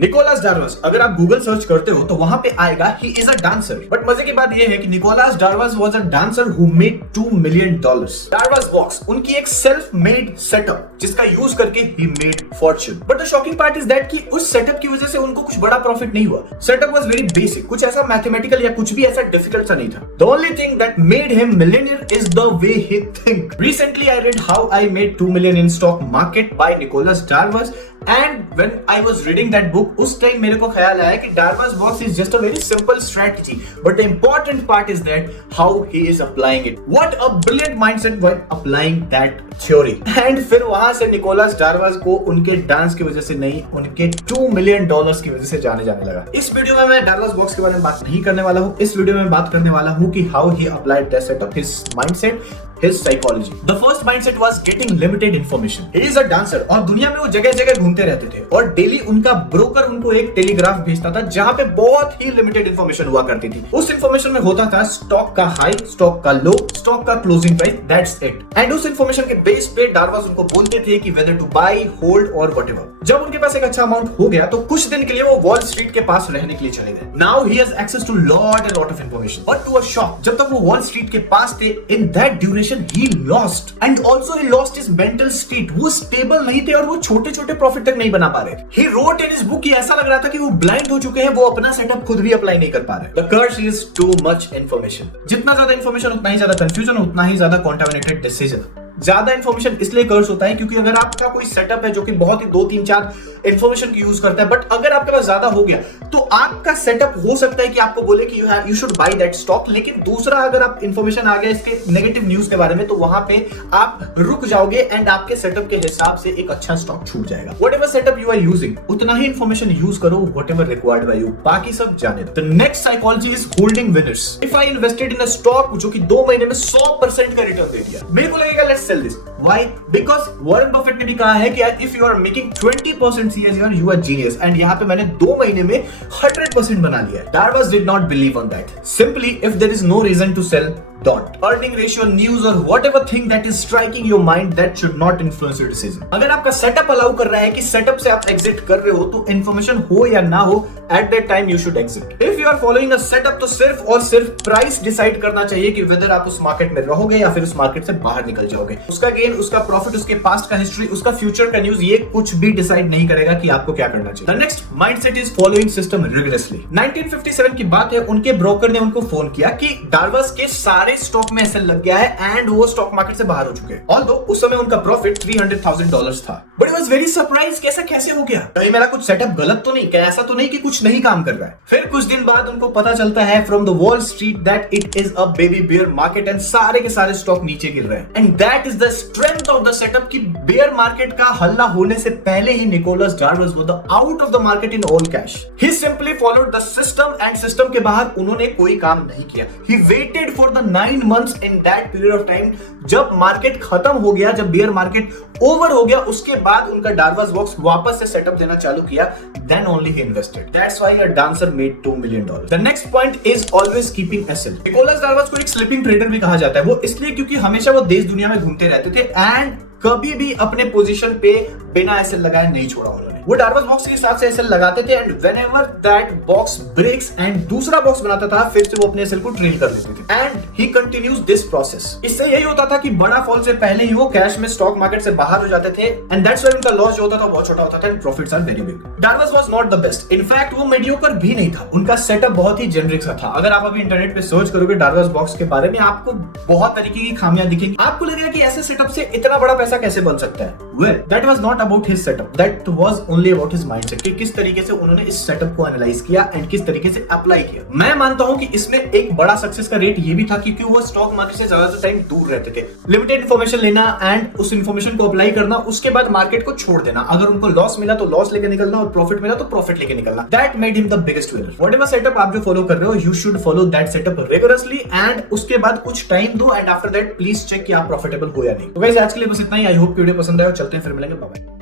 Nicholas Darvas, अगर आप Google search करते हो तो वहां पे आएगा he is a dancer. But मजे की बात यह है कि Nicolas Darvas was a dancer who made $2 million। Darvas box उनकी एक सेल्फ मेड सेटअप जिसका यूज करके he made fortune. But the shocking part is that कि उस सेटअप की वजह से उनको कुछ बड़ा प्रॉफिट नहीं हुआ। सेटअप वाज वेरी बेसिक, कुछ ऐसा मैथमेटिकल या कुछ भी ऐसा डिफिकल्ट सा नहीं था। The only thing that made him millionaire is the way he think. Recently I read how I made 2 million in stock market by Nicolas Darvas and when I was reading that book, उस time मेरे को ख्याल आया कि Darvas box is just a very simple strategy, but the important part is that how he is applying it. What a brilliant mindset when applying that theory. And फिर वहां से Nicholas Darvas को उनके डांस की वजह से नहीं, उनके $2 million की वजह से जाने लगा। इस वीडियो में मैं डार्वस बॉक्स के बारे में बात नहीं करने वाला हूँ। इस वीडियो में बात करने वाला हूँ कि how he applied that setup, his mindset, his psychology. The first mindset was getting limited information. He is a dancer और दुनिया में वो जगह-जगह घूमते रहते थे और डेली उनका ब्रोकर उनको एक टेलीग्राफ भेजता था जहां पे बहुत ही लिमिटेड इंफॉर्मेशन हुआ करती थी। उस इंफॉर्मेशन में होता था स्टॉक का हाई, स्टॉक का लो, स्टॉक का closing price, that's it. And उस इंफॉर्मेशन के बेस पे डार्वस उनको बोलते थे कि वेदर टू बाय, होल्ड और व्हाटएवर। जब उनके पास एक अच्छा अमाउंट हो गया तो कुछ दिन के लिए वो वॉल स्ट्रीट के पास रहने के लिए चले गए। Now he has access to lot and lot of information. But to a shock, जब तक वो वॉल स्ट्रीट के पास थे, in that duration he lost and also he lost his mental state. वो स्टेबल नहीं थे और वो छोटे-छोटे प्रॉफिट तक नहीं बना पा रहे। He wrote in his book कि ऐसा लग रहा था कि वो ब्लाइंड हो चुके हैं, वो अपना सेटअप खुद भी अप्लाई नहीं कर पा रहे। The curse is too much information. जितना ज्यादा इंफॉर्मेशन उतना ही ज्यादा कंफ्यूजन, उतना ही ज्यादा कॉन्टामिनेटेड डिसीजन। ज्यादा इंफॉर्मेशन इसलिए कर्स होता है क्योंकि अगर आपका कोई सेटअप है जो कि बहुत ही 2, 3, 4 इंफॉर्मेशन की यूज करता है, बट अगर आपके पास ज्यादा हो गया तो आपका सेटअप हो सकता है कि आपको बोले कि you should by that stock, लेकिन दूसरा अगर आप इंफॉर्मेशन आ गया इसके नेगेटिव न्यूज के बारे में तो वहां पे आप रुक जाओगे एंड आपके सेटअप के हिसाब से एक अच्छा स्टॉक छूट जाएगा। Whatever setup you are using उतना ही इंफॉर्मेशन यूज करो, व्हाटएवर रिक्वायर्ड बाय यू, बाकी सब जाने दो। The next psychology is holding winners. If I invested in a stock जो कि 2 महीने में 100% का रिटर्न दे दिया, मेरे को लगेगा let's sell this. Why? Because Warren Buffett ने भी कहा है कि if you are making 20% CAGR you are genius, and यहाँ पे मैंने 2 महीने में 100% बना लिया है। Darvas did not believe on that. Simply if there is no reason to sell, don't. Earning ratio, news or whatever thing that is striking your mind that should not influence your decision. अगर आपका setup allow कर रहा है कि setup से आप exit कर रहे हो तो इंफॉर्मेशन हो या ना हो, at that time you should exit. If you are following a setup तो सिर्फ और सिर्फ प्राइस डिसाइड करना चाहिए कि वेदर आप उस मार्केट में रहोगे या फिर उस मार्केट से बाहर निकल जाओगे। उसका गेन, उसका प्रॉफिट, उसके पास्ट का हिस्ट्री, उसका फ्यूचर का न्यूज, ये कुछ भी डिसाइड नहीं करेगा कि आपको क्या करना चाहिए। The next mindset is following system rigorously. 1957 की बात है, उनके ब्रोकर ने उनको फोन किया कि डार्वस के सारे स्टॉक में एसएल लग गया है एंड वो स्टॉक मार्केट से बाहर हो चुके हैं। ऑल्दो उस समय उनका प्रॉफिट $300,000 था। But he was very surprise, कैसा कैसे हो गया? कहीं मेरा कुछ सेटअप गलत तो नहीं, क्या ऐसा तो नहीं कि कुछ नहीं काम कर रहा है? फिर कुछ दिन बाद उनको पता चलता है from the Wall Street that it is a baby bear market and सारे के सारे स्टॉक नीचे गिर रहे हैं। And that is the strength of the setup कि बियर मार्केट का हल्ला होने से पहले ही Nicolas Darvas was out of the market in all cash. He simply followed the system and system के बाहर उन्होंने कोई काम नहीं किया। He waited for the 9 months in that period of time। जब मार्केट खत्म हो गया, जब बियर मार्केट ओवर हो गया, उसके बाद उनका डार्वस बॉक्स वापस से सेटअप देना चालू किया, then only he invested। That's why a dancer made $2 million। The next point is always keeping SL। Nicolas Darvas को एक स्लिपिंग ट्रेडर भी कहा जाता है। वो इसलिए क्योंकि हमेशा वो देश दुनिया में घूमते रहते थे एंड कभी भी अपने पोजीशन पे बिना एसएल लगाए नहीं छोड़ा उन्होंने। वो डार्वस बॉक्स के हिसाब से एसएल लगाते थे and whenever that box breaks and दूसरा बॉक्स बनाता था, फिर से वो अपने एसएल को ट्रेल कर लेते थे and he continues this process. इससे यही होता था कि बड़ा फॉल से पहले ही वो कैश में स्टॉक मार्केट से बाहर हो जाते थे एंड दैट्स व्हाई उनका लॉस जो होता था बहुत छोटा होता था and profits are very big. Darvas was not the best, in fact वो मीडियोकर भी नहीं था। उनका सेटअप बहुत ही जेनरिक सा था। अगर आप अभी इंटरनेट पे सर्च करोगे डार्वस बॉक्स के बारे में, आपको बहुत तरीके की खामियां दिखेंगी। आपको लगेगा कि ऐसे सेटअप से इतना बड़ा पैसा कैसे बन सकता है। Well, that was not about his setup. That was only about his mindset कि किस तरीके से उन्होंने इस सेटअप को एनालाइज किया एंड किस तरीके से अप्लाई किया। मैं मानता हूं कि इसमें एक बड़ा सक्सेस का रेट ये भी था क्योंकि वो स्टॉक मार्केट से ज्यादा टाइम दूर रहते थे। लिमिटेड इंफॉर्मेशन लेना एंड उस इंफॉर्मेशन को अप्लाई करना, उसके बाद मार्केट को छोड़ देना। अगर उनको लॉस मिला तो लॉस लेके निकलना और प्रॉफिट मिला तो प्रॉफिट लेके निकलना। That made him the biggest winner। Whatever setup आप जो फॉलो कर रहे हो, you should follow that setup rigorously and उसके बाद कुछ टाइम दो and after that please check कि आप प्रॉफिटेबल हो या नहीं। तो गाइस आज के लिए बस इतना ही। आई होप वीडियो पसंद आया। चलते हैं, फिर मिलेंगे, बाय बाय।